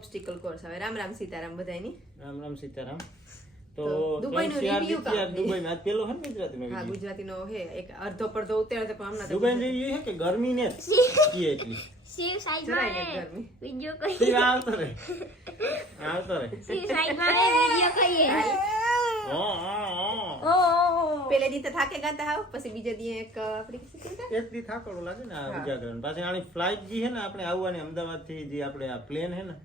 ઓબ્સ્ટિકલ course આવે. રામ રામ સીતારામ બધાયની. રામ રામ સીતારામ. તો દુબઈનો review Dubai માં પેલો હે ગુજરાતીનો હા ગુજરાતીનો હે એક અડધો પડધો ઉતારે તો પણ હમણાં દુબઈ રિવ્યુ હે કે ગરમી ને કી એટલી શિવ સાઈડ જરાય માં નથી ગરમી. વિડિયો કઈ તી આવતો રે શિવ સાઈડ માં વિડિયો કઈ ઓ પેલે દી તો થાકે ગાતા હાવ પછી બીજે દી એક આપણી શું કહેતા એક દી થાકડો લાગે ને આ ઉજાગરણ પાછી આની ફ્લાઇટ જી હે ને આપણે આવવાની અમદાવાદ થી જે આપણે આ પ્લેન હે ને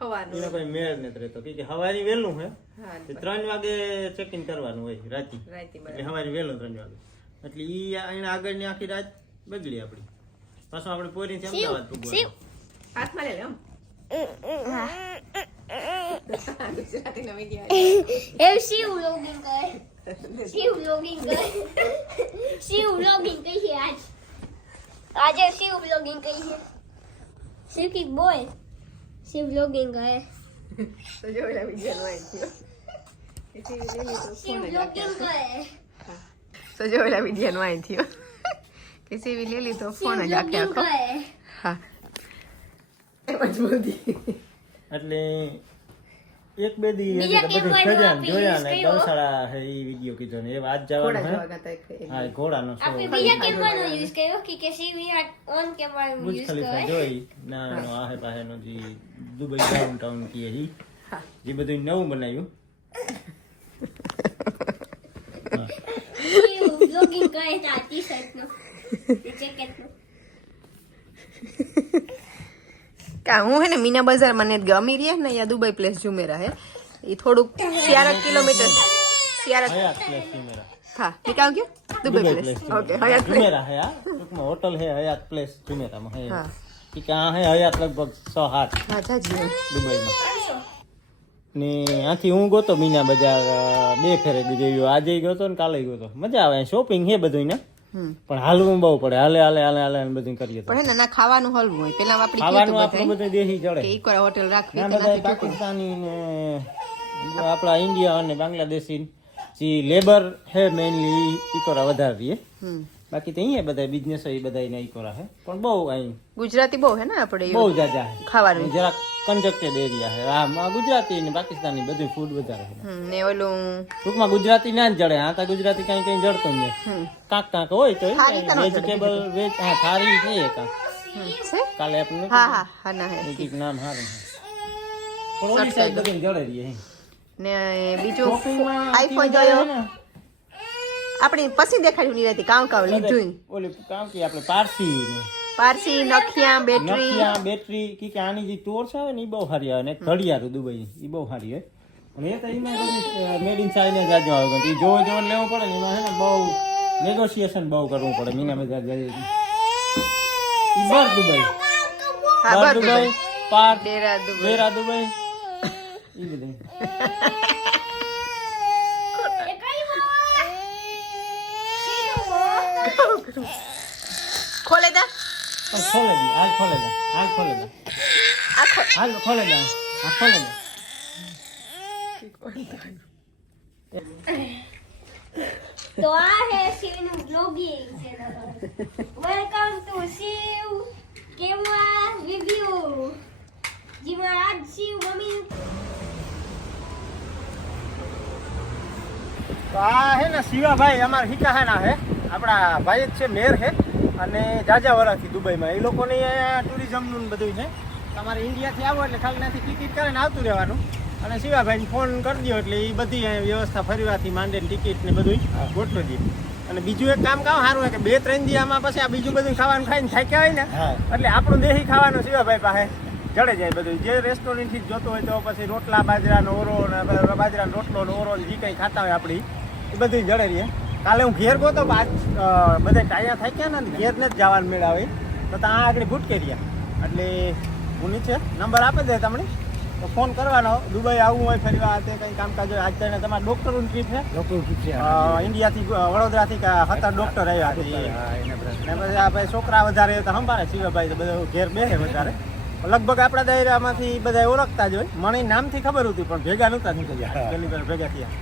હવાનું એનો કોઈ મેળ નથી રહેતો કે હવારી વેલું હે હા 3 વાગે ચેક ઇન કરવાનું હોય રાતે રાઈતી એટલે હવારી વેલું 3 વાગે એટલે ઈ આના આગળની આખી રાત બગડી આપડી પાછું આપણે પોરીથી અમદાવાદ પૂગવાનું હાથમાં લે લે ગુજરાતીનો વિડિયો એ શિવ વ્લોગિંગ કરે શિવ વ્લોગિંગ કરે શિવ વ્લોગિંગ કઈ છે આજે શિવ વ્લોગિંગ કઈ છે શિવ કી બોય શિવ વ્લોગિંગ કરે તો જોયેલા વિડિયો નો થયો શિવ વ્લોગિંગ કરે તો જોયેલા વિડિયો નો થયો કે સીવી લે લીધો ફોન જ આખે આખો હા મજબૂતી એટલે એક બે દી બીજા બધું કેમ ખજાન વાળું જોયા ને આપી ગૌશાળા હે ઈ વિડિયો કીધો ને એ આજ જવાનું હે હા એ ઘોડાનો શો આપણે બીજા કેમેરાનો યુઝ કર્યો કે શિવ ઓન કેમેરાનો બુર્જ યુઝ ખલીફા કરે જોઈ ના આહે પાહેનો જે દુબઈ ડાઉનટાઉન કીએ ઈ જે બધું નવું બનાવ્યું શિવ વ્લોગિંગ કરે છે આ ટી-શર્ટ નો જેકેટ નો કા હું હે ને મીના બજાર મને ગમી રહી ને યા દુબઈ પ્લેસ જુમેરા હે એ થોડુંક 4 કિલોમીટર 4 હયાત પ્લેસ કેમેરા હા એ કામ કે દુબઈ પ્લેસ ઓકે હયાત પ્લેસ જુમેરા હે આ ટૂંકમાં હોટલ હે હયાત પ્લેસ જુમેરામાં હે હા ઈ કે આ હે હયાત લગભગ 6-8 હા જાજી દુબઈમાં ને આથી હું ગયો તો મીના બજાર 2 ફેરે ગયો આજે ગયો તો ને કાલે ગયો તો મજા આવે શોપિંગ હે બધું ને પણ હાલવું બહુ પડે હાલે બધું કરીએ તો પણ હે ને ના ખાવાનું હલવું હોય પેલા આપણી ખાવાનું આપણું બધું દેશી જડે કે એક હોટેલ રાખવી ના તો બધા નથી પાકિસ્તાની ને આપણા ઇન્ડિયા અને બાંગ્લાદેશી જે લેબર હે મેઇનલી ઈકોરા વધારે રહીએ બાકી તો અહીંયા બધા બિઝનેસ એ બધા ને ઈકોરા હે પણ બહુ અહીં ગુજરાતી બહુ હે ને આપણે બહુ જાજા હે ખાવાનું જરા કન્જક્ટેડ એરિયા હે આ ગુજરાતી ને પાકિસ્તાની બધું ફૂડ વધારે હે ને ઓલું ટૂંકમાં ગુજરાતી ના જ જડે આ તો ગુજરાતી કઈ કઈ જડતો જ નહીં કાંક હોય તો વેજીટેબલ વેજ હા થાળી છે કાંક છે કાલે આપણે હા હા હા ના હે એક નામ હારું પણ ઓલી સાઈડ બધું જડે રહીએ ને બીજું આઈફોન જોયો આપણી પછી દેખાડ્યું ની રહેતી કામ કામ લીધું ઓલી કામ કે આપણે પારસી ને પારસી નખિયા બેટરી નકિયા બેટરી કે આની જે ટોર્ચ આવે ને ઈ બહુ સારી આવે ને ઘડિયાળ દુબઈ ઈ બહુ સારી હોય અને એ તો એમાં મેડ ઇન ચાઇના જાજો આવે ઈ જોવો લેવું પડે ને એમાં હે ને બહુ નેગોશિએશન બહુ કરવું પડે મીના બજાર જઈએ ઈ બર દુબઈ હા બર બર દુબઈ પાર ડેરા દુબઈ ઈ બધું ખોલે દા ખોલે દી હાલ ખોલે દા હાલ ખોલે દા આ ખોલે દા તો આ હે શિવનું blogging channel welcome to Shiv કેમવા રિવ્યુ જીમાં આજ શિવ મમ્મી તો આ હે ને શિવાભાઈ અમારા હિકાહાના હે આપણા ભાઈ જ છે મેર હે અને જાજા વરાથી દુબઈમાં એ લોકોની અહીંયા ટુરિઝમનું બધું છે તમારે ઇન્ડિયાથી આવો એટલે ખાલી ત્યાંથી ટિકિટ કરીને આવતું રહેવાનું અને શિવાભાઈને ફોન કરી દો એટલે એ બધી અહીંયા વ્યવસ્થા ફરવાથી માંડે ટિકિટ ને બધું ગોઠવી દે અને બીજું એક કામ હારું હોય કે 2-3 દી આમાં પછી આ બીજું બધું ખાવાનું ખાઈને થાક્યા હોય ને એટલે આપણું દેશી ખાવાનું શિવાભાઈ પાસે જડે જાય બધું જે રેસ્ટોરન્ટથી જોતું હોય તો પછી રોટલા બાજરાનો ઓરો ને બાજરાનો રોટલો ને ઓરો જે કંઈ ખાતા હોય આપણી એ બધું જડે રહીએ કાલે હું ઘેર ગયો તો આજ બધા ટાયા થાય ગયા ને ઘેર ને જ જવાનું મેળાવે તો ત્યાં આગળ ભૂટ કર્યા એટલે હું નીચે નંબર આપી દે તમને તો ફોન કરવાનો દુબઈ આવવું હોય ફરીવાર તે કંઈ કામકાજ હોય આજ તેને તમારા ડૉક્ટરોની ટ્રીપ છે ઇન્ડિયાથી વડોદરાથી 7 ડૉક્ટર આવ્યા ને પછી આ ભાઈ છોકરા વધારે તો સંભાળે શિવાભાઈ તો બધું ઘેર બેસે વધારે લગભગ આપણા દાયરામાંથી બધા ઓળખતા જ હોય મને નામથી ખબર હતી પણ ભેગા નહોતા થઈ ગયા પહેલી વાર ભેગા થયા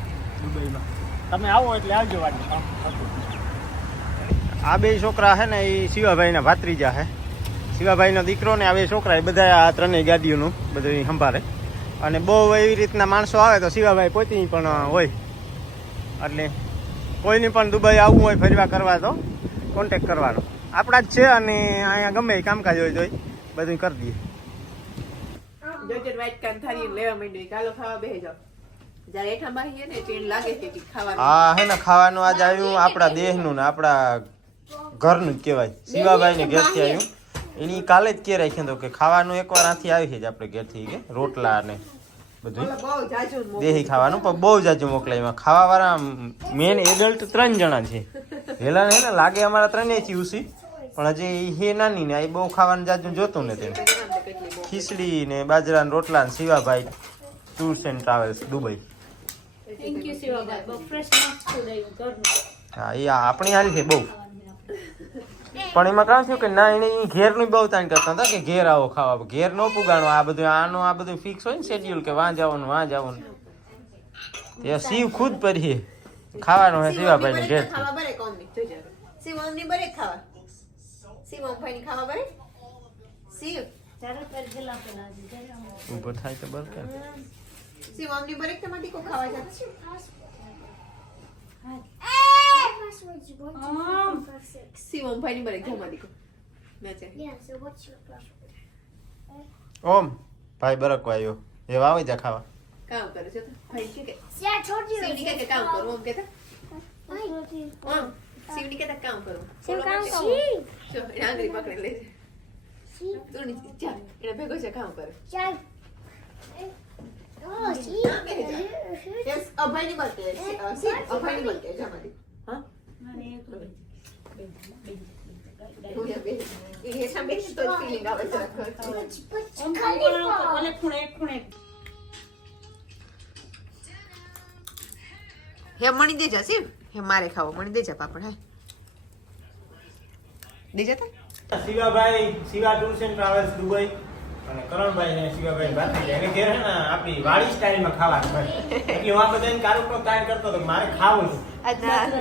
દુબઈમાં તમે આવો એટલે આવજો વાડી આ બે છોકરા છે ને એ શિવાભાઈના ભાત્રીજા છે શિવાભાઈનો દીકરો ને આવે છોકરા એ બધા આ ત્રણેય ગાડીઓનું બધું સંભાળે. અને બહુ એવી રીતના માણસો આવે તો શિવાભાઈ પોતે પણ હોય. એટલે કોઈને પણ દુબઈ આવવું હોય ફરવા કરવા તો કોન્ટેક કરવાનો આપણા જ છે. અને અહીંયા ગમે એ કામકાજ હોય તો બધું કરી દઈએ. જોજે વાઈટ કાન થાળી લેવા માંડ્યો ચાલો ખાવા બેસી જાઓ. જ્યારે એઠા બાહીએ ને ટ્રેન લાગે છે કે ખાવાનું. હા હે ને ખાવાનું આજ આવ્યું આપણા દેહનું ને આપણા ઘરનું જ કહેવાય. શિવાભાઈ ને ઘેરથી આવ્યું એની કાલે જ કે રાખ્યું તો કે ખાવાનું એકવાર આથી આવી છે જ આપણે ઘેરથી કે રોટલા ને બધું દેહી ખાવાનું પણ બહુ જાજુ મોકલાય. એમાં ખાવાવાળા મેન એડલ્ટ 3 જણા છે. પેલા હે ને લાગે અમારા 3 થી ઉસી પણ હજી હે નાની ને એ બહુ ખાવાનું જાજુ જોતું ને તેને ખીચડી ને બાજરા ને રોટલા ને Shivabhai tours and travels Dubai. Thank you Shivabhai બહુ ફ્રેશ મસ્ત ફૂડ આવ્યું ઘરનું. હા એ આપણી હારી છે બહુ. પણ એમાં કામ થયું કે ના એને ઘેરનું બહુ તાણ કરતા હતા કે ઘેર આવો ખાવા. ઘેર ન પુગાણો આ બધું આનું આ બધું ફિક્સ હોય ને શેડ્યુલ કે વાં જવાનું તે શિવ ખુદ પરીએ ખાવાનું હોય શિવાભાઈ ને ઘેર. ખાવા બરે કોમની જોજે શિવમ ની બરે ખાવા શિવમ ભાઈ ની ખાવા બરે શિવ ઉભો થાય તો બર કે શિવમ ની બરે તમારી કો ખાવા જાત છે. શિવમ ભાઈ ની બરે તમારી કો મેચે ઓમ ભાઈ બરકવા આવ્યો એ વાવે જા ખાવા કામ કરે છે તો ભાઈ કે શિવની કે કામ કરું ઓમ કેતા ઓમ શિવની કે કામ કરું શિવ કામ કરું જો એ આંગળી પકડી લે તું ની ચાલ એને ભેગો છે કામ કરે ચાલ યસ અભાઈ ની બોલતે શિવ અભાઈ ની બોલતે જમાડી હા એ હેઠા બેસી તો ફીલિંગ આવે છે. હે મણી દેજા શિવ હે મારે ખાવો મણી દેજા પાપડ હે દેજા તા Shivabhai Shiva tours and travels Dubai અને કરણભાઈ ને શિવાભાઈ બાકી છે એને ઘેર હે ને આપણી વાડી સ્ટાઈલમાં ખાવાનું ભાઈ. એટલે હું આ બધાને કારુકનો તાણ કરતો તો મારે ખાવું છે.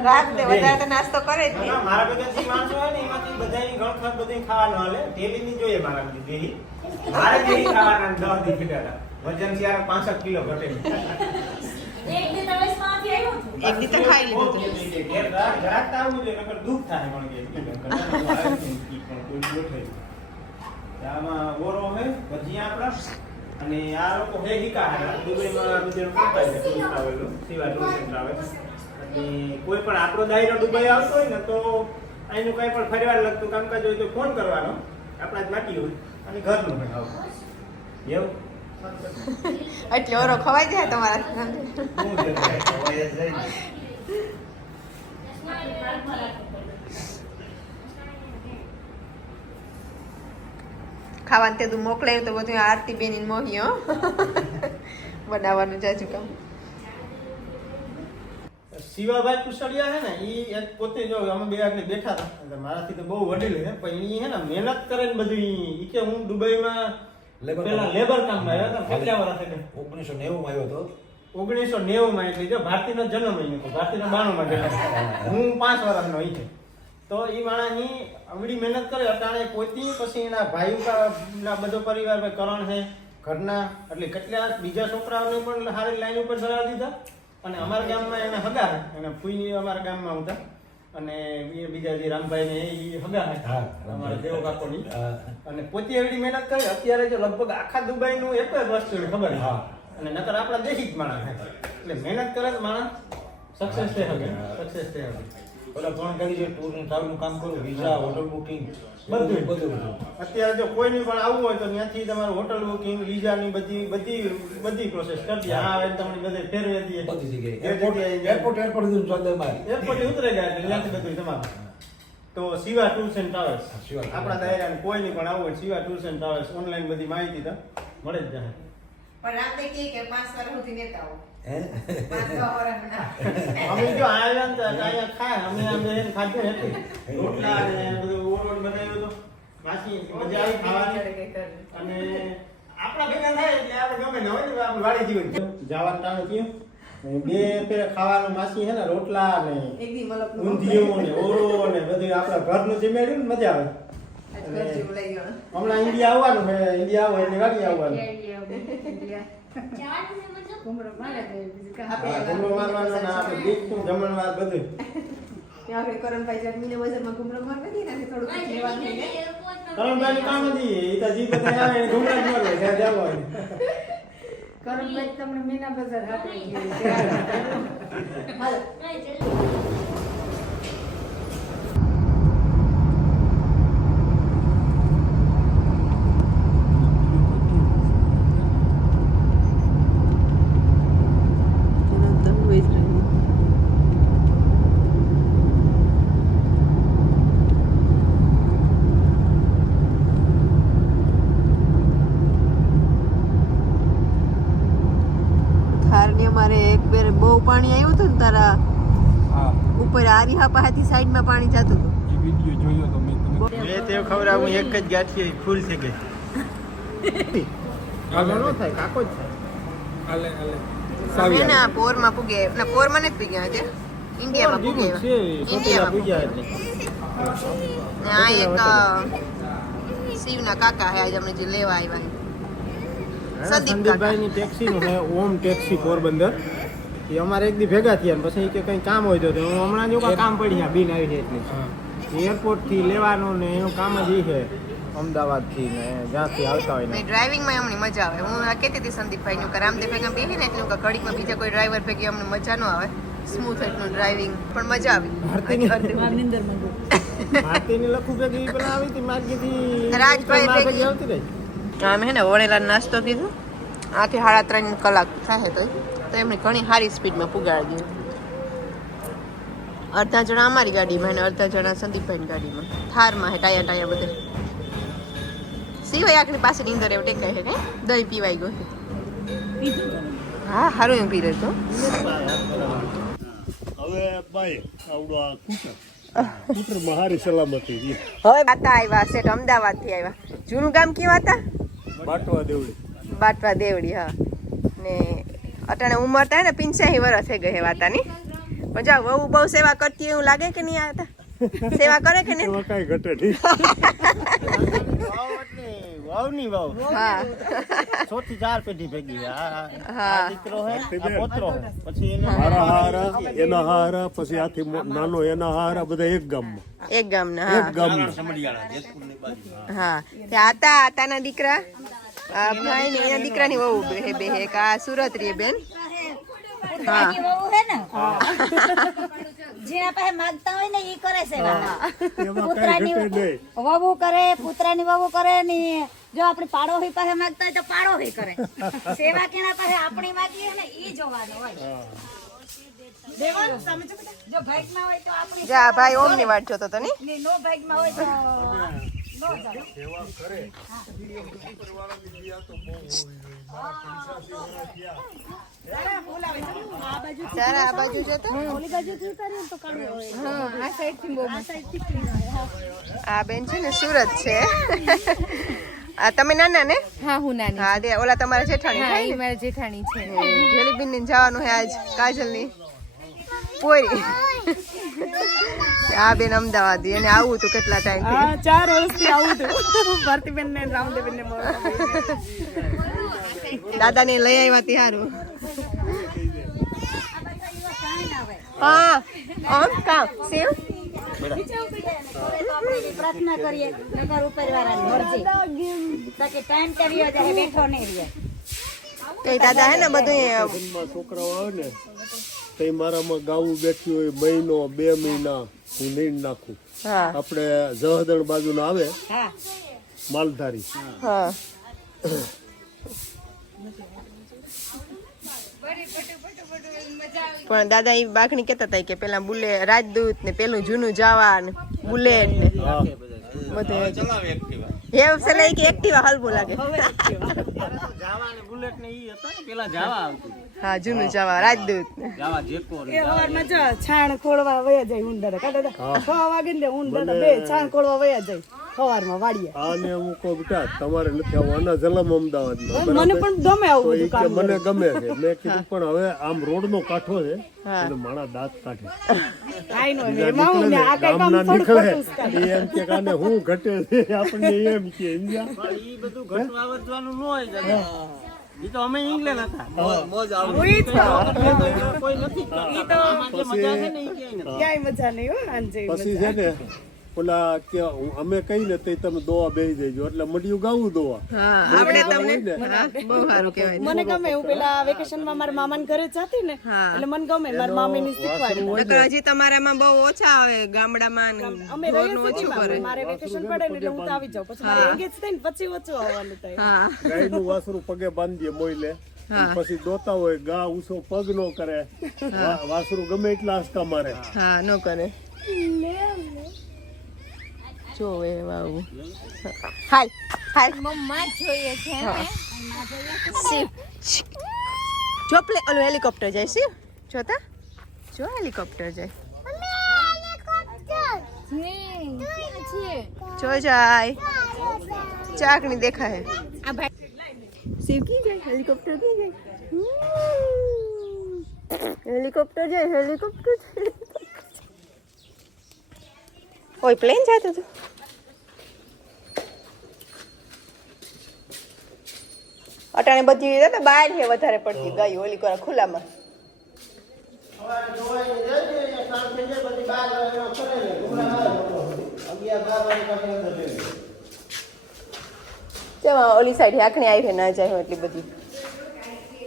રાત ને વધારે તો નાસ્તો કરે જ ના, મારા બધા જે માણસો હોય ને એમાંથી બધાની ગણખત બધું ખાવાનું હાલે ટેલી ની જોઈએ મારા બધી દેહી મારે દેહી ખાવાના 10 દી ફીટા વજન છે 65 કિલો ઘટે. એક દી તો ખાઈ લીધું હતું. ઘેર ઘરાક તો આવવું જોઈએ નકર દુઃખ થાય પણ કે આમાં ઓરો હે ભજીયા આપણા અને આ લોકો હે હિકા હે દુબઈમાં બધું કોપાય છે tour travel Shiva tours and travels. અને કોઈ પણ આપણો દાયરો દુબઈ આવતો હોય ને તો અહીંનું કંઈ પણ ફરવા લગતું કામકાજ હોય તો ફોન કરવાનો આપણા જ માટી હોય અને ઘરનું હોય આવું એવું એટલે ઓરો ખવાઈ જાય તમારા ખાવાનું તે તું મોકલાયું તો બધું આરતી બેની મોહી હો બનાવવાનું જાજુ કામ. શિવાભાઈ કુશળિયા હે ને ઈ એક પોતે જો અમે બે આગળ બેઠા હતા એટલે મારાથી તો બહુ વડીલ છે પણ ઈ હે ને મહેનત કરે ને બધું ઈ કે હું દુબઈમાં પેલા લેબર કામમાં આવ્યો હતો. કેટલા વર્ષ એટલે 1990 માં આવ્યો હતો. 1990 માં એટલે જો ભારતીનો જન્મ અહીં હતો. ભારતીનો 92 માં જન્મ હું 5 વર્ષનો ઈ છે તો ઈ માણસની અવડી મહેનત કરે અટાણે પોતી પછી એના ભાઈના બધો પરિવાર ભાઈ કરણ છે ઘરના એટલે કેટલા બીજા છોકરાઓને પણ સારી લાઈન ઉપર ચડાવી દીધા. અને અમારા ગામમાં એને હગા એને ફૂઈ અમારા ગામમાં હતા અને બીજા જે રામભાઈ ને એ હગા હતા અમારા દેવો કાકોની અને પોતે એવડી મહેનત કરી અત્યારે જો લગભગ આખા દુબઈ નું એક જ વસ્તુ ખબર અને નકર આપણા દેશી જ માણસ એટલે મહેનત કરે તો માણસ સક્સેસ થઈ શકે સક્સેસ થઈ શકે. પેલા ફોન કરી છે ટૂર એન્ડ ટ્રાવેલ નું કામ કરું વિઝા હોટલ બુકિંગ બધું અત્યારે જો કોઈની પણ આવવું હોય તો ત્યાંથી તમારું હોટલ બુકિંગ વિઝાની બધી પ્રોસેસ કરી દે. હા એટલે તમને બધે ફેરવી દઈએ બધી જગ્યાએ એરપોર્ટ દીધું ચોદર મારી એરપોર્ટ ઉતરે જાય એટલે ત્યાંથી બધું તમારું. તો શિવા ટૂર્સ એન્ડ ટ્રાવેલ્સ આપણા દાયરાને કોઈની પણ આવવું હોય Shiva tours and travels online બધી માહિતી તો મળે જ જાય. પણ આપણે કે 5 વર્ષ સુધી નેતા આવો હે 5 વર્ષ અમે જો આવ્યા ને તો અહીંયા ખાય અમે એને ખાધું હતી રોટલા ને બધું ઓરોડ બનાવ્યું તો પાછી મજા આવી ખાવાની. અને આપણા ભેગા થાય એટલે આપણે ગમે ને હોય ને આપણે વાડી જીવન જવાનું ટાણું થયું બે પેલા ખાવાનું માસી હે ને રોટલા ને એક દી મલક ઊંધિયું ને ઓરો ને બધું આપણા ઘરનું જમેડ્યું ને મજા આવે. હમણાં ઇન્ડિયા આવવાનું છે, ઇન્ડિયા આવો એટલે ગાડી આવવાનું. જવાનું છે મતલબ ઘૂમરો મારવાનો ને આપણે ગીતનું જમણવાર બધું. કરણભાઈ જમીને બજારમાં ઘૂમરો મારવા દે ને થોડું લેવાનું છે ને. કરણભાઈનું કામ નથી, ઈ તો જી બધા આવે એને ઘૂમરા જ મારવે, ત્યાં જવાનું. કરણભાઈ તમને મીના બજાર હાથે હાલો પાણી આવ્યું હતું ને તારા ઉપર આરીહા પાસેથી સાઈડમાં પાણી જતું હતું. મેં તે ખવડાવું એક જ ગાંઠી ફૂલ થઈ ગઈ. આગળ નો થાય, કાકો જ થાય. અમે ને આ પોરમાં પૂગે ના પોરમાં નથી પૂગ્યા હજે ઇન્ડિયામાં પૂગે ઇન્ડિયામાં પૂગ્યા ને આ એક શિવના કાકા હે આજે અમને જે લેવા આવ્યા સંદીપભાઈ ની ટેક્સી નું છે ઓમ ટેક્સી પોરબંદર. એ અમારે એક દી ભેગા થયા ને પછી કે કઈ કામ હોય તો હું હમણાં જો કામ પડી ગયા બીન આવી છે એટલે એરપોર્ટ થી લેવાનું ને એનું કામ જ ઈ છે અમદાવાદ થી ને જ્યાંથી આવતા હોય ને ડ્રાઇવિંગ માં અમને મજા આવે. હું આ કહેતી હતી સંદીપભાઈ નું કે રામદેવ ભેગા બેહી ને એટલું કે ઘડીકમાં બીજા કોઈ ડ્રાઈવર ભેગી અમને મજા ન આવે. સ્મૂથ એટલું ડ્રાઇવિંગ પણ મજા આવી. ભારતીની લખું ભેગી પેલા આવી હતી માર્ગેથી રાજભાઈ ભેગી આવતી રહી. અમે હે ને વણેલા નાસ્તો કીધું આથી 3.5 કલાક થાય તો એમની ઘણી સારી સ્પીડમાં પુગાડી દીધું. અડધા જણા અમારી ગાડીમાં અને અડધા જણા સંદીપભાઈની ગાડીમાં થારમાં હે ટાયા ટાયા બધે. સિવાય આખરી પાસે નીંદર એવું ટેકાય છે ને દહીં પીવાઈ ગયું. હા સારું એમ પી રહ્યો તો હવે ભાઈ આવડો આ સ્કૂટર માં હારી સલામતી છે. હવે બાતા આવ્યા સેટ અમદાવાદ થી આવ્યા. જૂનું ગામ કેવા હતા? બાટવા દેવડી. બાટવા દેવડી હા. ને અટાણે ઉંમર થાય ને 85 વર્ષ થઈ ગઈ હે વાતાની. પણ જા વહુ બહુ સેવા કરતી એવું લાગે કે નહીં? આવતા સેવા કરે કે નહીં? એમાં કાંઈ ઘટે નહીં. વાવની વાવ હા 6 થી 4 પેઢી ભેગી. હા. આ દીકરો હે, આ પોતરો હે, પછી એને મારા હારા એના હારા પછી આથી નાનો એના હારા બધા એક ગામમાં. એક ગામના એક હા ગામના. હા ત્યાં આતાના દીકરા આ ભાઈ ને એના દીકરાની વહુ બે એક આ સુરત રી બેન. હા જેના પાસે માંગતા હોય ને ઈ કરે છે એમાં કાંઈ ઘટે નહીં. વહુ કરે પુત્રની વહુ કરે ને જો આપણી પાડોશી પાસે માંગતા હોય તો પાડોશી કરે. સેવા કેના પાસે આપણી માંગીએ ને ઈ જોવાનું હોય. દેવાનું સમજો બેટા. જો ભાગમાં હોય તો આપણી જા ભાઈ ઓમ ની વાટ જોતો તો નહીં. ને નો ભાગમાં હોય તો નો જાય. તારા આ બાજુ જતો ઓલી બાજુથી કરીએ તો કાઢવું હોય. હા આ સાઈડ થી બહુ આ બેન છે ને સુરત છે. આ તમે નાના ને? હા હું નાની. હા દે ઓલા તમારા જેઠાણી હા થાય એ ને? મારી જેઠાણી છે. જેલીબેન ને જવાનું હે આજ કાજલ ની પોરી. આ બેન અમદાવાદ એને આવું હતું કેટલા ટાઈમ થી? 4 વર્ષથી આવું હતું. ભારતીબેન ને રામદેવબેન ને દાદા ને લઈ આવ્યા ત્યારું. હા આમ કામ સેવ પ્રાર્થના કરીએ નગર ઉપરવાળાની મરજી તાકે ટાઈમ કર્યો જાય બેઠો નહીં રહે. કઈ દાદા હે ને બધું લગ્નમાં છોકરાઓ આવે ને તો એ મારામાં ગાવું બેઠી હોય મહિનો 2 મહિના હું નીંદ નાખું. હા આપણે જહદણ બાજુ આવે હા માલધારી હા પણ દાદા એ બાકણી કેતા હતા કે પેલા બુલેટ રાજદૂત ને પેલું જૂનું જવાન બુલેટ ને બધે હેવ સલાઈ કે એક્ટિવા હલવું લાગે. બુલેટ ને ઈ હતા ને પેલા જાવા આવતું હા જૂનું જવા રાજદૂત જાવા જેકો ને એ સવારમાં જો છાણ ખોળવા વયા જાય ઉંદર કાકા 6 વાગે ને ઉંદર બે છાણ ખોળવા વયા જાય સવારમાં વાડીએ આને હું કહું બેટા તમારે નથી આવવું આના જલમ અમદાવાદમાં મને પણ ગમે આવું તો બધું ઈ કે મને ગમે છે મેં કીધું પણ હવે આમ રોડ નો કાંઠો છે એટલે માણા દાંત કાઢે કાઈ નો માવું ને આ કઈ કામ ગામના થોડું નીકળે ખોટું જ કરે. ઈ એમ કે કાને હું ઘટે છે આપણને એમ કે સમજ્યા? પણ ઈ બધું ઘટવા વધવાનું ન હોય દાદા ઈ તો અમે ઇંગ્લેન્ડ હતા ઉઈ જ તો. કોઈ નથી આમાં જે મજા છે ને ઈ ક્યાંય નથી ક્યાંય મજા નહીં હો આન જેવી પછી છે ને ઓલા કે અમે કઈ ને તે તમે દોવા બેહી દેજો એટલે મડિયું ગાવું દોવા હા આપણે તમને હા, બહુ સારું કહેવાય મને ગમે હું પેલા વેકેશનમાં મારા મામાના ઘરે જતી ને એટલે મને ગમે મારા મામીની શીખવાડી નકર હજી તમારામાં બહુ ઓછા આવે ગામડામાં ને અમે રહીએ સિટીમાં મારે વેકેશન પડે ને એટલે હું તો આવી જાઉં પછી મારે એંગેજ થાય ને પછી ઓછું આવવાનું થાય હા ગાયનું વાસરું પગે બાંધીએ મોઈલે પછી દોતા હોય ગા ઉસો પગ નો કરે વાસરું ગમે એટલા આંસકા મારે હા નો કરે જો એ વાવ હાલ હાલ મમ્મા જોઈએ છે શિવ જો પ્લે ઓલું હેલિકોપ્ટર જાય શિવ જોતા જો હેલિકોપ્ટર જાય જો જાય ચાકણી દેખાય શિવ કી જાય હેલિકોપ્ટર કી જાય હેલિકોપ્ટર જાય હેલિકોપ્ટર ઓય પ્લેન જતું હતું અટાણે બધી રીતે બહાર છે વધારે પડતી ગાય ઓલી કરે ખુલ્લામાં ઓલી સાઈડ આખણી આવી ના જાય એટલી બધી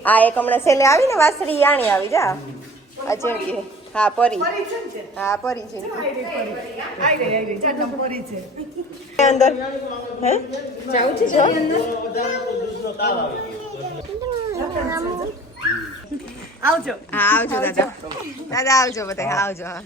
આ એક હમણાં સેલે આવી ને વાસરી આણી આવી જા આ જેમ કે હા પરી હા પરી છે અંદર હે જાઉં છે જો આવજો હા આવજો દાદા દાદા આવજો બધા આવજો હા